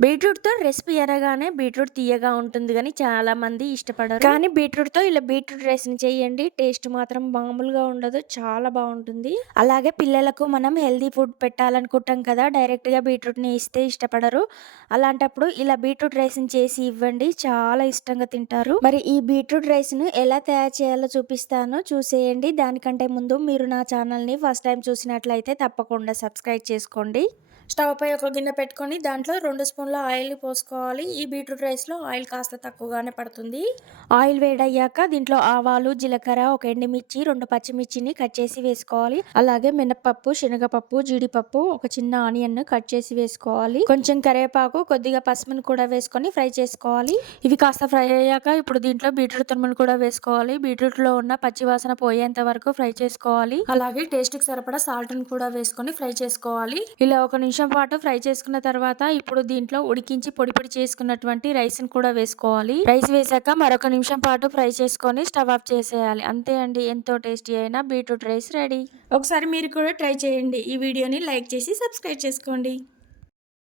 బీట్రూట్‌తో recipe అనగానే beetroot తియ్యగా ఉంటుంది గానీ చాలామంది ఇష్టపడరు. కానీ బీట్రూట్‌తో ఇలా బీట్రూట్ రైస్‌ని చేయండి. టేస్ట్ మాత్రం మామూలుగా ఉండదు. చాలా బావుంటుంది. అలాగే పిల్లలకు మనం హెల్తీ ఫుడ్ పెట్టాలనుకుంటాం కదా! డైరెక్ట్‌గా బీట్రూట్‌ని ఇస్తే ఇష్టపడరు. అలాంటప్పుడు ఇలా బీట్రూట్ రైస్‌ని చేసి ఇవ్వండి. చాలా ఇష్టంగా తింటారు. మరి ఈ బీట్రూట్ రైస్‌ను ఎలా తయారు చేయాలో చూపిస్తాను. చూసేయండి. దానికంటే ముందు మీరు నా ఛానల్‌ని ఫస్ట్ టైమ్ చూసినట్లయితే తప్పకుండా సబ్స్క్రైబ్ చేసుకోండి. స్టవ్ పై ఒక గిన్నె పెట్టుకొని దాంట్లో 2 స్పూన్ల ఆయిల్‌ని పోసుకోవాలి. ఈ బీట్రూట్ రైస్‌లో ఆయిల్ కాస్త తక్కువగానే పడుతుంది. ఆయిల్ వేడయ్యాక దీంట్లో ఆవాలు, జీలకర్ర, ఒక ఎండుమిర్చి, 2 పచ్చిమిర్చిని కట్ చేసి వేసుకోవాలి. అలాగే మినపప్పు, శనగపప్పు, జీడిపప్పు, ఒక చిన్న ఆనియన్‌ను కట్ చేసి వేసుకోవాలి. కొంచెం కరివేపాకు, కొద్దిగా పసుపును కూడా వేసుకొని ఫ్రై చేసుకోవాలి. ఇవి కాస్త ఫ్రై అయ్యాక ఇప్పుడు దీంట్లో బీట్రూట్ తురుమును కూడా వేసుకోవాలి. బీట్రూట్‌లో ఉన్న పచ్చి వాసన పోయేంత వరకు ఫ్రై చేసుకోవాలి. అలాగే టేస్ట్‌కి సరిపడా సాల్ట్‌ని కూడా వేసుకొని ఫ్రై చేసుకోవాలి. ఇలా ఒక నిమిషం పాటు ఫ్రై చేసుకున్న తర్వాత ఇప్పుడు దీంట్లో ఉడికించి పొడి పొడి చేసుకున్నటువంటి రైస్‌ని కూడా వేసుకోవాలి. రైస్ వేసాక మరొక నిమిషం పాటు ఫ్రై చేసుకొని స్టవ్ ఆఫ్ చేసేయాలి. అంతే అండి, ఎంతో టేస్టీ అయిన బీట్రూట్ రైస్ రెడీ. ఒకసారి మీరు కూడా ట్రై చేయండి. ఈ వీడియోని లైక్ చేసి సబ్స్క్రైబ్ చేసుకోండి.